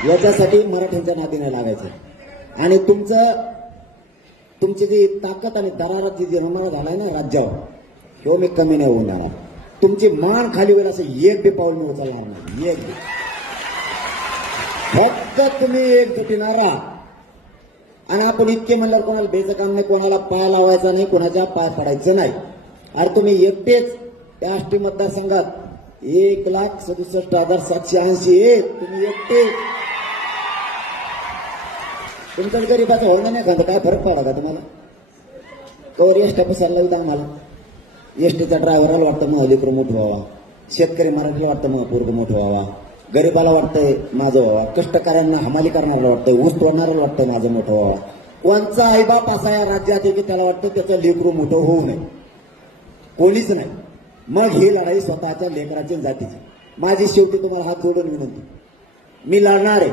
याच्यासाठी मराठ्यांच्या नादीने लागायचं आणि तुमची जी ताकद आणि दरारात जी रमाना झालाय ना राज्यावर, तो मी कमी नाही होऊन जाणार. तुमची मान खाली होईल असं एक बी पाऊल मी उचलणार नाही. एक बी. फक्त तुम्ही एकजुटीनं राहा. आणि आपण इतके म्हणल्यावर कोणाला बेचं काम नाही, कोणाला पाय लावायचा नाही, कोणाच्या पाय पडायचं नाही. अरे तुम्ही एकटेच त्या आष्टी मतदारसंघात 1,67,780 तुम्ही एकटे. तुमच्याच गरीबाचं होणं नाही खातं, काय फरक पडला का तुम्हाला? कवर एसट्या पुसायला येतं आम्हाला. एसटीच्या ड्रायव्हरला वाटतं मग लेकरं मोठं व्हावा, शेतकरी मराठीला वाटतं मग पोरगं मोठं व्हावा, गरीबाला वाटतंय माझं व्हावा, कष्टकऱ्यांना हमाली करणाऱ्याला वाटतंय, ऊस तोडणाऱ्याला वाटतंय माझं मोठं व्हावा. कोणचा आईबाप असा या राज्यात आहे की त्याला वाटतं त्याचं लेकरू मोठं होऊ नये? कोणीच नाही. मग ही लढाई स्वतःच्या लेकराची जातीची. माझी शेवटी तुम्हाला हात जोडून विनंती, मी लढणार आहे.